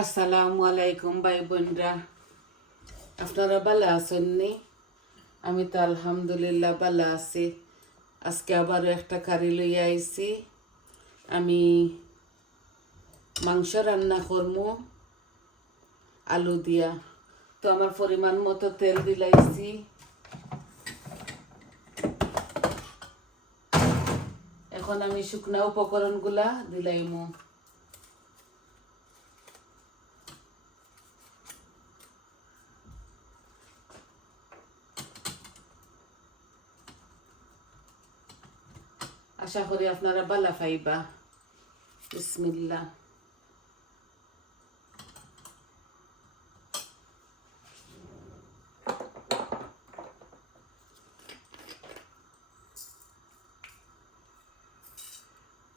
আসসালামু আলাইকুম ভাই বোনরা, আপনারা ভালো আছেন নি? আমি তো আলহামদুলিল্লাহ ভালো আছি। আজকে আবারও একটা কারি লইয়া আইছি। আমি মাংস রান্না করবো আলু দিয়া। তো আমার পরিমাণ মতো তেল দিলাইছি। এখন আমি শুকনা উপকরণগুলা দিলাইমু। আশা করি আপনারা ভালো পাইবা। বিসমিল্লাহ।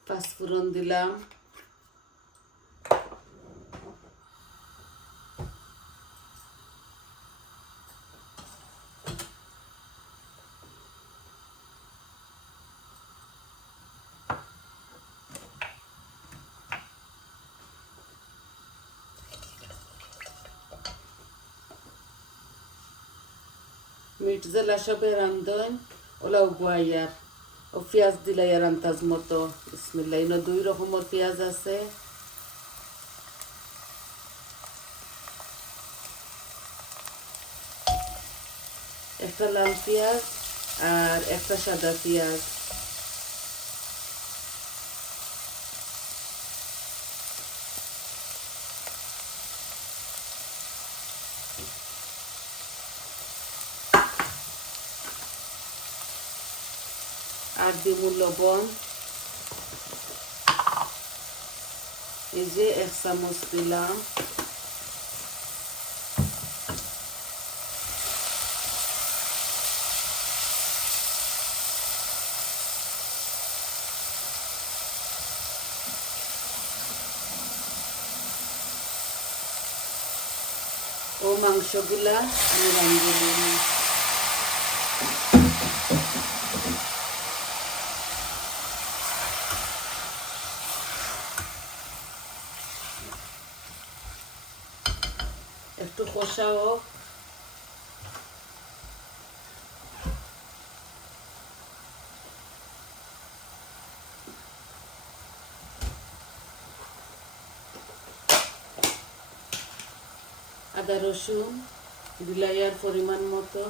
পাঁচফোড়ন দিলাম, মিট জেলা সবে রান্ধন ওলা উগুয়াইয়ার ও পেঁয়াজ দিলাইয়ার আন্তাজ মতো। বিসমিল্লাহ। ইনো দুই রকমের পেঁয়াজ আছে। একটা লাল পেঁয়াজ আর একটা সাদা পেঁয়াজ। আর দিব লবণ, এই যে 1 চামচ দিলাম। ও মাংসগুলা আমি রান্ধিয়ে নিই। একটু কষাও। আদা রসুন বিলাইয়ার পরিমাণ মতো।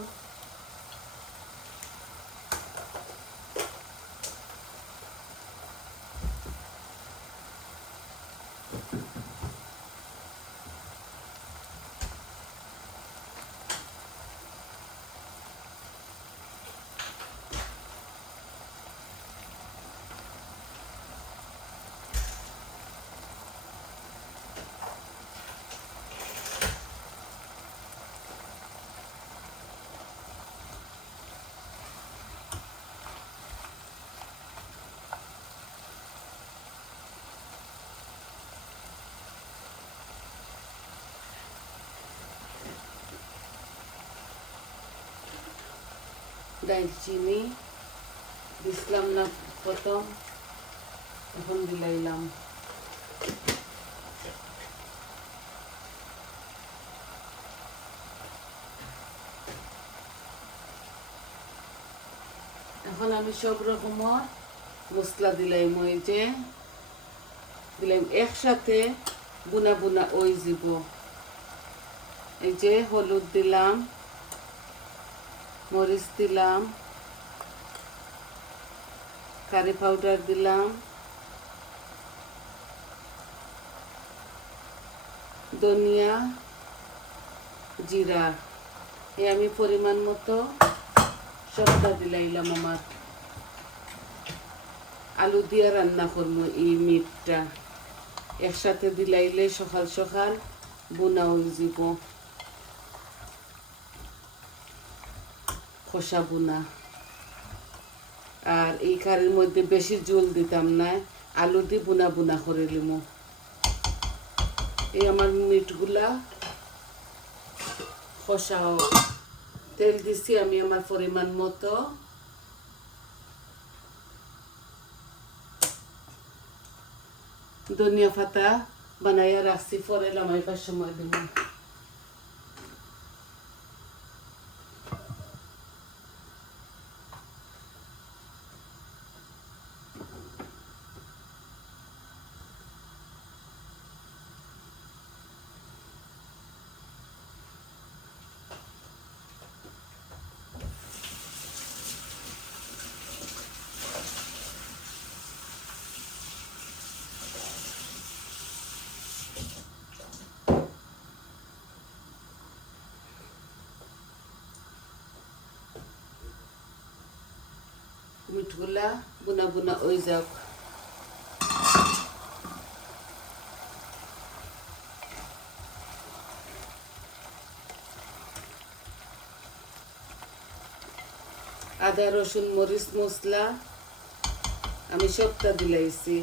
দারচিনি দিছিলাম না প্রথম, এখন দিলাইলাম। এখন আমি সব রকমের মশলা দিলাম। ওই যে দিলাম একসাথে বুনা বুনা ওই যাব। এই যে হলুদ দিলাম, মরিচ দিলাম, কারি পাউডার দিলাম, ধনিয়া, জিরা। এই আমি পরিমাণ মতো সবটা দিলাইলাম। আমার আলু দিয়ে রান্না করবো এই মিটটা। একসাথে দিলাইলে সকাল সকাল বোনা হয়ে যাব, খসা বোনা। আর এই কারির মধ্যে বেশি জল দিতাম না, আলু দিয়ে বুনা বুনা করে লিমু। এই আমার মিটগুলা খসাও। তেল দিছি আমি আমার পরিমাণ মতো। ধনিয়া পাতা বানাইয়া রাখছি, পরে লামাইবার সময় দিব। মিটগুলা বুনা বুনা ওই যাক। আদা রসুন মরিচ মশলা আমি সবটা দিলাইছি।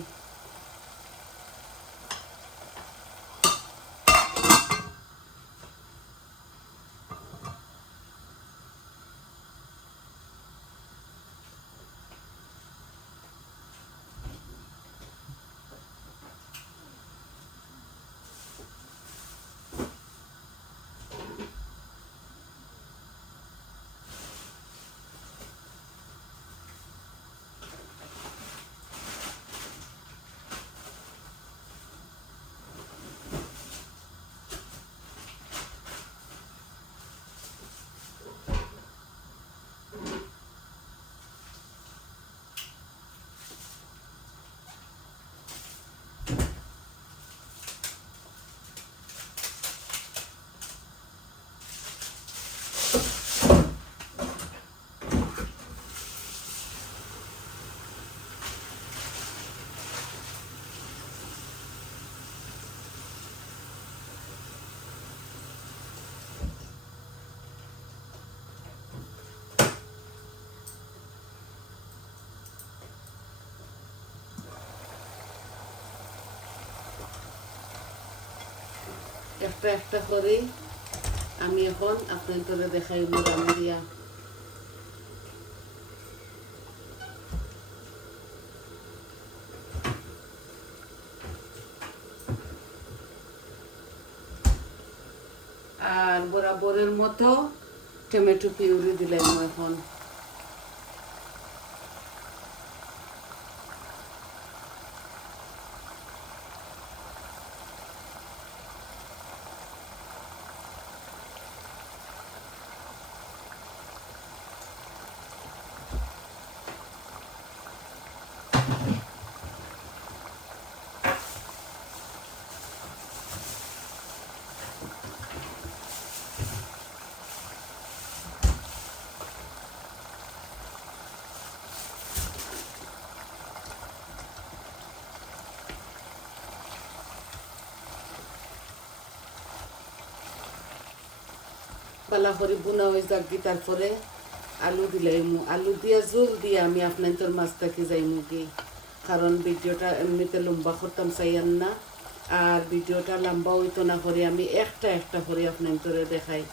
একটা একটা করে আমি এখন আপনাদের দেখাই মুড়ামুড়িয়া। আর বরাবরের মতো টমেটো পিউরি দিলাম এখন। পালা করে বুনা হয়ে যাকি, তারপরে আলু দিলাইমু। আলু দিয়া জোল দিয়ে আমি আপনাদের মাছটাকে যাইমু কি, কারণ ভিডিওটা এমনিতে লম্বা করতাম চাইয়ান না, আর ভিডিওটা লম্বা হইতো না করে আমি একটা একটা করে আপনাদের দেখাই।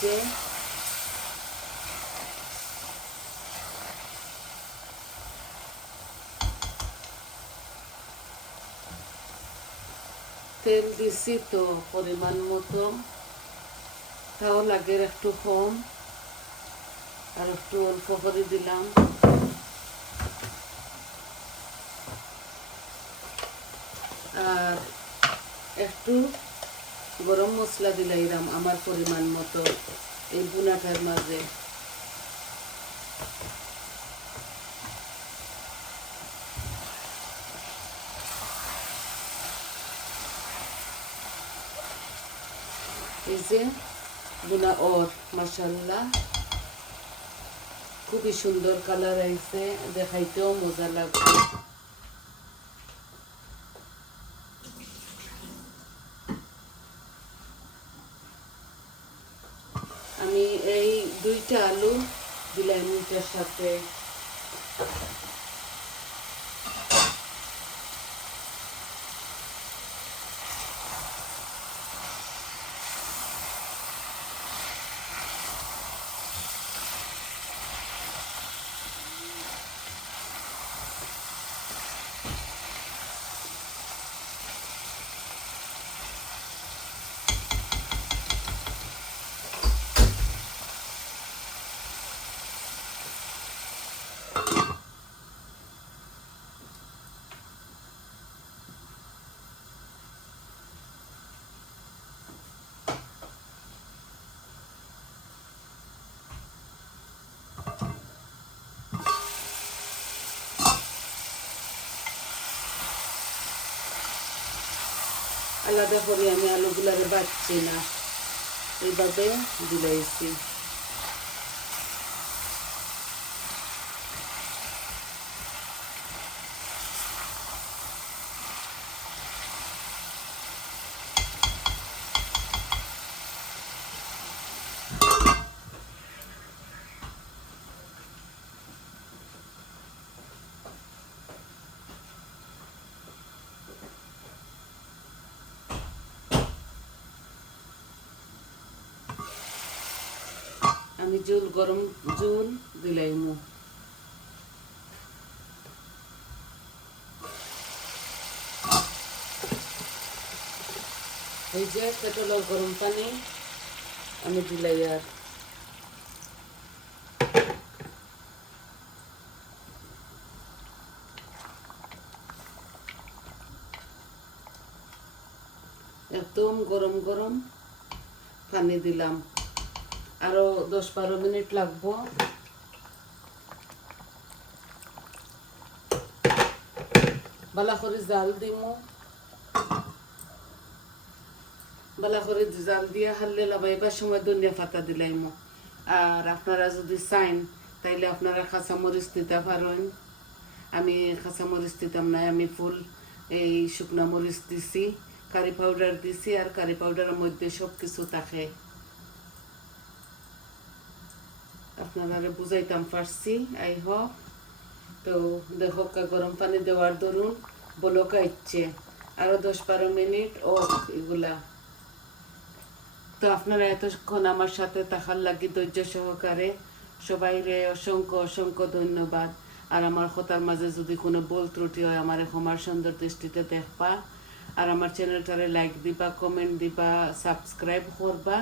যে তেল দিছি তো পরিমাণ মতো, তাও লাগে একটু কম, আর একটু অল্প করে দিলাম। আর একটু গরম মশলা দিলাইরাম আমার পরিমাণ মতো এই বুনাটার মাঝে। এই যে বুনা ওর মাশাআল্লাহ খুবই সুন্দর কালার আইছে, দেখাইতেও মজা লাগবে। আমি এই 2টা আলু দিলাম এটার সাথে। আলাদা করে আমি আলুগুলারে বাচ্ছি না, এইভাবে দিলাইছি। আমি গরম জল দিলাইমু। এই যে কেটলের গরম পানি আমি দিলাই। আর একদম গরম গরম পানি দিলাম, আরো 10-12 মিনিট লাগবো। বালা করে জাল দিমু, বালা করে জাল দিয়া হাললে লাগাইবার সময় ধনিয়া পাতা দিলাইমু। আর আপনারা যদি চাইন তাইলে আপনারা কাঁচামরিচ দিতে পারেন। আমি কাঁচামরিচ দিতাম না, আমি ফুল এই শুকনা মরিচ দিছি, কারি পাউডার দিছি, আর কারি পাউডারের মধ্যে সব কিছু থাকে। আপনারা বুঝাইতাম পারছি আই হোপ। তো দেখো গরম পানি দেওয়ার দরুন বলক আইচ্ছে, আরো 10-12 মিনিট ও এগুলা। তো আপনারা এতক্ষণ আমার সাথে থাকার লাগি ধৈর্য সহকারে সবাইরে অসংখ্য অসংখ্য ধন্যবাদ। আর আমার কথার মাঝে যদি কোনো ভুল ত্রুটি হয় আমার ক্ষমার সুন্দর দৃষ্টিতে দেখবা। আর আমার চ্যানেলটারে লাইক দিবা, কমেন্ট দিবা, সাবস্ক্রাইব করবা,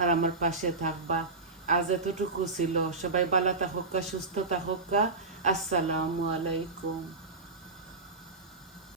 আর আমার পাশে থাকবা। আজ এতটুকু ছিল। সবাই ভালো থাকুক, সুস্থ থাকুক। আসসালামু আলাইকুম।